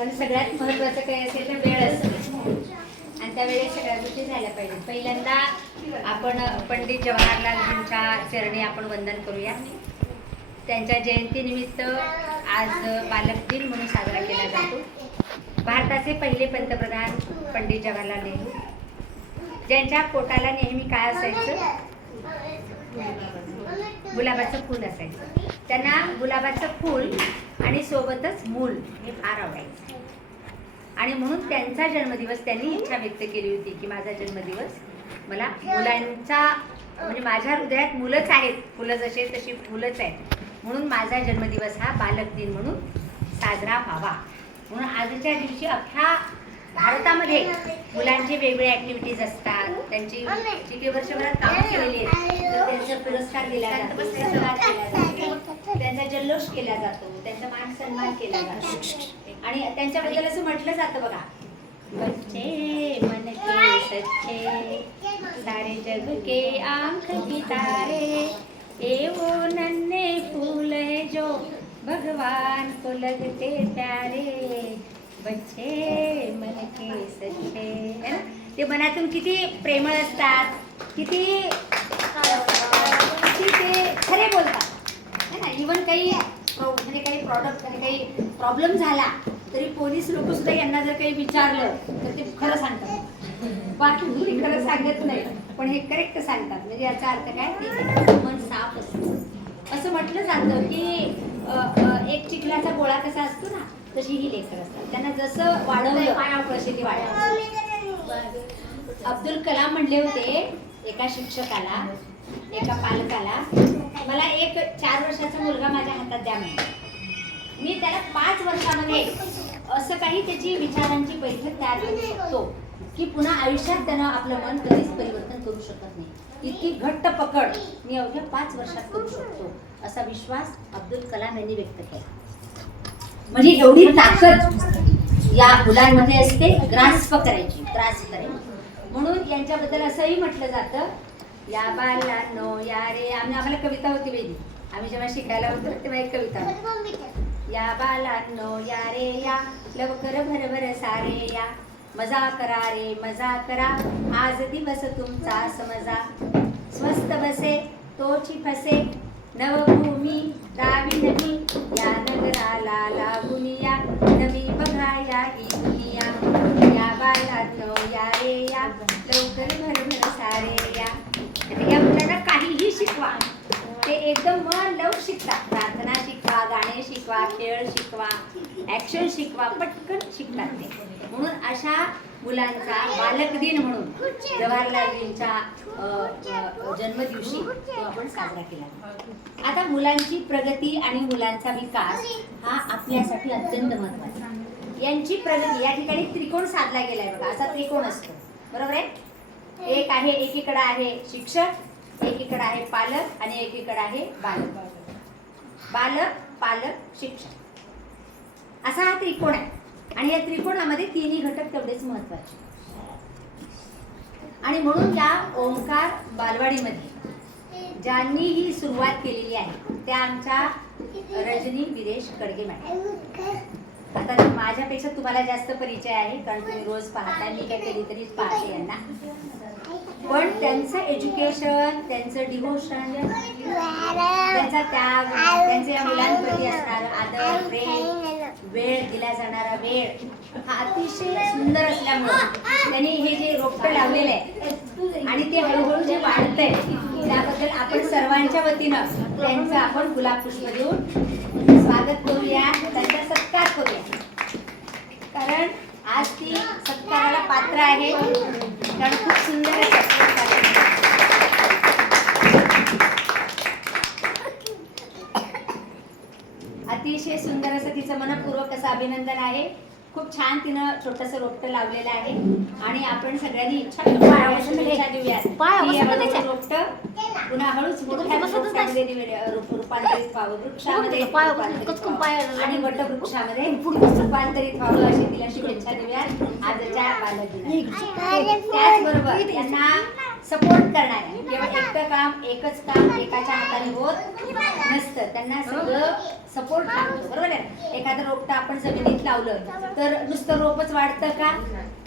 कारण सगळ्यात महत्वाचं काय असेल तर वेळ असते. आणि त्या वेळेस सगळ्या गोष्टी झाल्या पाहिजेत पहिल्यांदा आपण पंडित जवाहरलालजींच्या चरणी आपण वंदन करूया. त्यांच्या जयंतीनिमित्त आज बालक दिन म्हणून साजरा केला जातो. भारताचे पहिले पंतप्रधान पंडित जवाहरलाल नेहरू. ज्यांच्या पोटाला नेहमी काय असायचं? गुलाबाचं फूल असायचं. त्यांना गुलाबाचं फूल आणि सोबतच मूल हे फार आवडायचं. आणि म्हणून त्यांचा जन्मदिवस त्यांनी इच्छा व्यक्त केली होती की माझा जन्मदिवस मला मुलांचा म्हणजे माझ्या हृदयात मुलंच आहेत फुलं जसे तशी फुलंच आहेत. म्हणून माझा जन्मदिवस हा बालक दिन म्हणून साजरा व्हावा. म्हणून आजच्या दिवशी अख्ख्या भारतामध्ये मुलांची वेगवेगळ्या ऍक्टिव्हिटीज असतात. त्यांची जी काही वर्षभरात कामं केलेली आहेत. सन्मान केला जातो. त्यांचा जल्लोष केला जातो. त्यांचा मान सन्मान केला जातो. आणि त्यांच्याबद्दल असं म्हटलं जातं बघा. बच्चे मन के सच्चे. सारे जग के आंख की तारे. ये वो नन्हे फूल है जो भगवान को लगते प्यारे. बच्चे मन के सच्चे. है ना? ते मनातून किती प्रेमळ असतात. किती खरे बोलतात. है ना? इवन काही म्हणजे काही प्रॉडक्ट आणि काही प्रॉब्लेम झाला तरी पोलीस लोक सुद्धा यांना जर काही विचारलं तर ते खरं सांगतात. बाकी मुली खरं सांगत नाही पण हे करेक्ट सांगतात. म्हणजे याचा अर्थ काय? मन साफ असतं. असं म्हटलं जातं की एक चिखलाचा गोळा कसा असतो ना तशी ही लेकर असतात. त्यांना जसं वाढवलं तशी ती वाढवली अब्दुल कलाम म्हणले होते एका शिक्षकाला एका पालकाला मला एक चार वर्षाचा मुलगा माझ्या हातात द्या म्हणजे मी त्याला पाच वर्षामध्ये असं काही त्याची विचारांची बैठक तयार करू शकतो की पुन्हा आयुष्यात त्यानं आपलं मन कधीच परिवर्तन करू शकत नाही. इतकी घट्ट पकड मी अवघ्या पाच वर्षात करू शकतो असा विश्वास अब्दुल कलाम यांनी व्यक्त केला. म्हणजे एवढी ताकद या मुलांमध्ये असते ग्रास्प करायची त्रास करायची. म्हणून यांच्याबद्दल असंही म्हटलं जातं या बालांनो या रे. आम्ही आम्हाला कविता होती वेदी आम्ही जेव्हा शिकायला होतो तेव्हा एक कविता या बालांनो या रे या. लवकर भरभर सारे या. मजा करा रे मजा करा. आज दिवस तुमचा समजा. स्वस्त बसे तोची फसे. नव एकदम मन लावून शिकतात प्रार्थना शिकवा गाणे शिकवा खेळ शिकवा ऍक्शन शिकवा पटकन शिकतात ते. म्हणून अशा मुलांचा बालक दिन म्हणून जवाहरलालजींच्या जन्मदिवशी तो आपण साजरा केला. आता मुलांची प्रगती आणि मुलांचा विकास हा आपल्यासाठी अत्यंत महत्त्वाचा यांची प्रगती या ठिकाणी त्रिकोण साधला गेलाय बघा. असा त्रिकोण असतो. बरोबर आहे? एक आहे एकीकडे आहे शिक्षक एकीकडे आहे पालक आणि एकीकडे आहे बालक. बालक पालक शिक्षक. असा हा त्रिकोण आहे. आणि या त्रिकोणामध्ये तिन्ही घटक तेवढेच महत्त्वाचे आणि म्हणून या ओंकार बालवाडीमध्ये ज्यांनी ही सुरुवात केलेली आहे त्या आमच्या रजनी विरेश कडगे मॅडम. आता माझ्यापेक्षा तुम्हाला जास्त परिचय आहे कारण तुम्ही रोज पाहता मी काय कधीतरी पाहते यांना. पण त्यांचं एज्युकेशन त्यांचं डिव्होशन त्यांचा त्याग त्यांचे या मुलांप्रती असणारं आदर प्रेम वेळ दिला जाणारा वेळ हा अतिशय सुंदर असल्यामुळे त्यांनी हे जे रोपटं लावलेलं आहे आणि ते हळूहळू जे वाढतंय त्याबद्दल आपण सर्वांच्या वतीनं त्यांचं आपण गुलाब पुष्प देऊन स्वागत करूया त्यांचा सत्कार करूया. कारण आज ती सत्काराला पात्र आहे. कारण खूप सुंदर. अतिशय सुंदर असं तिचं मनपूर्वक असं अभिनंदन आहे. खूप छान तिनं छोटस रोपटं लावलेलं आहे. आणि आपण सगळ्यांनी इच्छा. रोपटं पुन्हा हळूच रूपांतरित व्हावं. वृक्षामध्ये आणि वटवृक्षामध्ये रूपांतरित व्हावं अशी तिला शुभेच्छा देऊयात त्याचबरोबर त्यांना सपोर्ट करणाऱ्या केवळ एकटं काम एकच काम एकाच्या हाताने होत नसतं त्यांना सगळं सपोर्ट लागतो बरोबर आहे एखादं रोपटं आपण जमिनीत लावलं तर नुसतं रोपच वाढतं का?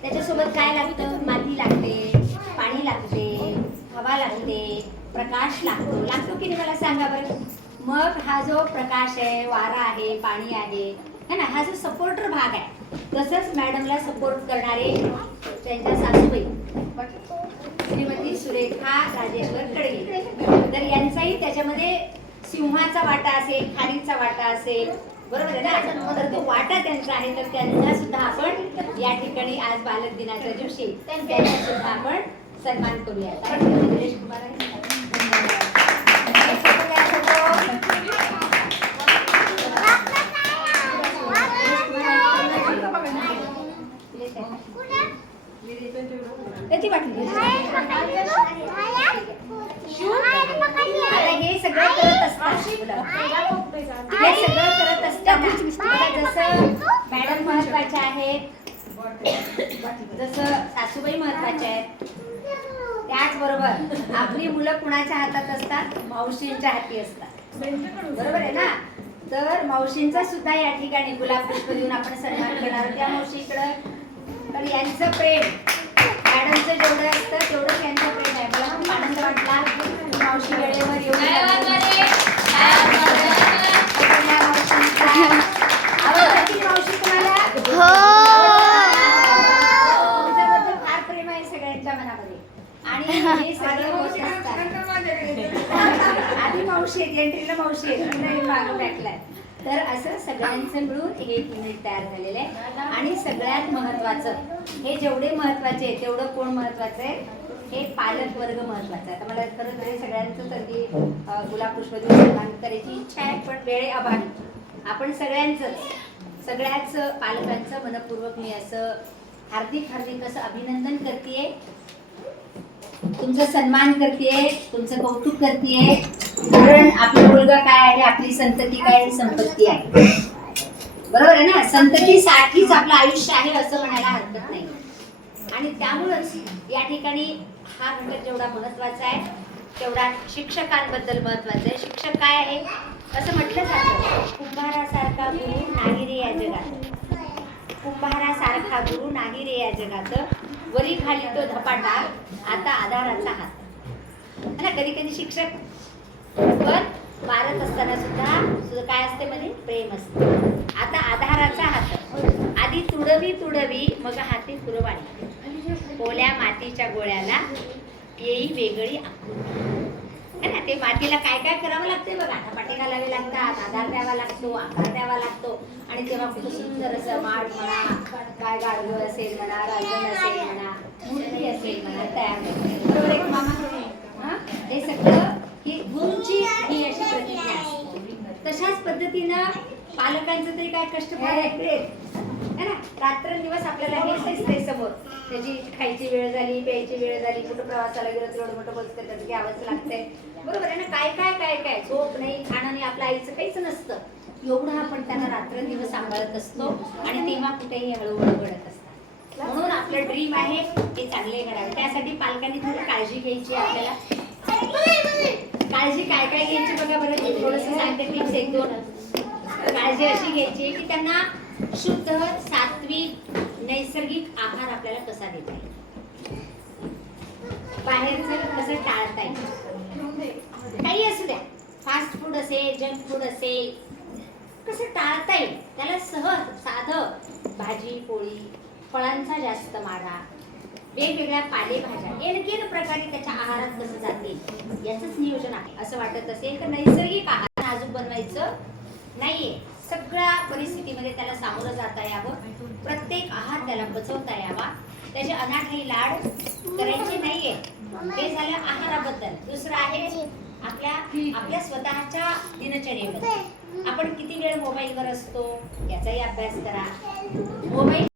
त्याच्यासोबत काय लागतं? माती लागते पाणी लागते हवा लागते प्रकाश लागतो. लागतो की नाही मला सांगा बरं? मग हा जो प्रकाश आहे वारा आहे पाणी आहे है ना? हा जो सपोर्टर भाग आहे. तसंच मॅडमला सपोर्ट करणारे त्यांच्या सासूबाई. श्रीमती सुरेखा राजेश्वर कडगे. तर यांचाही त्याच्यामध्ये सिंहाचा वाटा असेल खारीचा वाटा असेल. बरोबर आहे ना? तर तो वाटा त्यांचा आहे. तर त्यांना सुद्धा आपण या ठिकाणी आज बालक दिनाच्या दिवशी त्यांचा सुद्धा आपण सन्मान करूया आपण निलेश कुमार आहे. हे फोटो काय फोटो? निलेश आहे. त्याची बाटली आता हे सगळं करत असतात मुलं. हे सगळं करत असताना बघा जसं मॅडम महत्त्वाच्या आहेत जसं सासूबाई महत्त्वाच्या आहेत. त्याचबरोबर आपली मुलं कुणाच्या हातात असतात? मावशींच्या हाती असतात. बरोबर आहे ना? तर मावशींचा सुद्धा या ठिकाणी गुलाब पुष्प देऊन आपण सन्मान करणार. त्या मावशीकडं तर यांचं प्रेम मॅडमचं जेवढं असतं तेवढंच यांचं प्रेम आहे. मला खूप आनंद वाटला. मावशी वेळेवर येऊन हो. मावशी फार प्रेम आहे सगळ्यांच्या मनामध्ये आणि आधी मावशी आहेत एंट्रीला मावशी आहेत टाकलाय तर असं सगळ्यांचं मिळून हे. युनिट तयार झालेलं आहे आणि सगळ्यात महत्वाचं हे जेवढे महत्त्वाचे आहे तेवढं कोण महत्वाचं आहे हे पालक वर्ग महत्त्वाचा आहे तर मला खरंच हे सगळ्यांचं तर गुलाब पुष्प देऊन सन्मान करायची इच्छा आहे पण वेळे अभावी आपण सगळ्यांचं सगळ्याच पालकांचं मनपूर्वक मी असं हार्दिक हार्दिक असं अभिनंदन करते तुमचा सन्मान करते तुमचं कौतुक करते कारण आपला मुलगा काय आहे आपली संतती काय आहे? संपत्ती आहे. बरोबर आहे ना? संततीसाठीच आपलं आयुष्य आहे असं म्हणायला हरकत नाही. आणि त्यामुळंच या ठिकाणी हा घटक जेवढा महत्त्वाचा आहे तेवढा शिक्षकांबद्दल महत्त्वाचा आहे. शिक्षक काय आहे? असं म्हटलं जातं. कुंभारासारखा गुरु नाही रे या जगात. कुंभारासारखा गुरु नाही रे या जगात. वरी खाली तो धपाटा आता आधाराचा हात. ना कधी कधी शिक्षक पण मारत असताना सुद्धा सुद्धा काय असते मध्ये प्रेम असते. आता आधाराचा हात. आधी तुडवी तुडवी मग हाती तुरवाणी ओल्या मातीच्या गोळ्याला येई वेगळी आकृती. ना ते मातीला काय काय करावं लागते बघा. धपाटे घालावे लागतात आधार द्यावा लागतो आधार द्यावा लागतो. आणि तेव्हा खूप सुंदर असं माठ म्हणा काय गाडगं असेल म्हणा राजन असेल म्हणा मूर्ती असेल म्हणा तयार. बरोबर आहे का मामा? हा? सगळं ही गुरुची ही अशी प्रतिज्ञा तशाच पद्धतीनं पालकांचं तरी काय कष्ट आहे है ना? रात्रंदिवस आपल्याला हेच दिसतंय समोर. त्याची खायची वेळ झाली प्यायची वेळ झाली कुठं प्रवासाला गेलो तर एवढं मोठं बस करतात घ्यावंच लागतंय. बरोबर आहे ना? काय काय काय काय? झोप नाही खाणं नाही आपल्या आईचं काहीच नसतं. एवढं आपण त्यांना रात्रंदिवस सांभाळत असतो आणि तेव्हा कुठेही हळूहळू घडत असतात. म्हणून आपलं ड्रीम आहे ते चांगले घडावे. त्यासाठी पालकांनी थोडी काळजी घ्यायची आपल्याला. काळजी काय काय घ्यायची बघा बरं. थोडस सांगते टिप्स एक दोन. काळजी अशी घ्यायची की त्यांना शुद्ध सात्विक नैसर्गिक आहार आपल्याला कसा देता येईल? बाहेरचं कसं टाळता येईल? काही असू द्या. फास्ट फूड असेल जंक फूड असेल कसं टाळता येईल? त्याला सहज साधं भाजी पोळी फळांचा जास्त मारा वेगवेगळ्या पालेभाज्या एनकेन प्रकारे त्याच्या आहारात कसं जातील याचंच नियोजन आहे. असं वाटत असेल तर नैसर्गिक आहार नाजूक बनवायचं नाहीये. सगळ्या परिस्थितीमध्ये त्याला सामोरं जाता यावं प्रत्येक आहार त्याला पचवता यावा. त्याचे अनाठाई लाड करायचे नाहीये. हे झालं आहाराबद्दल. दुसरं आहे आपल्या आपल्या स्वतःच्या दिनचर्येबद्दल. आपण किती वेळ मोबाईलवर असतो? याचाही अभ्यास करा. मोबाईल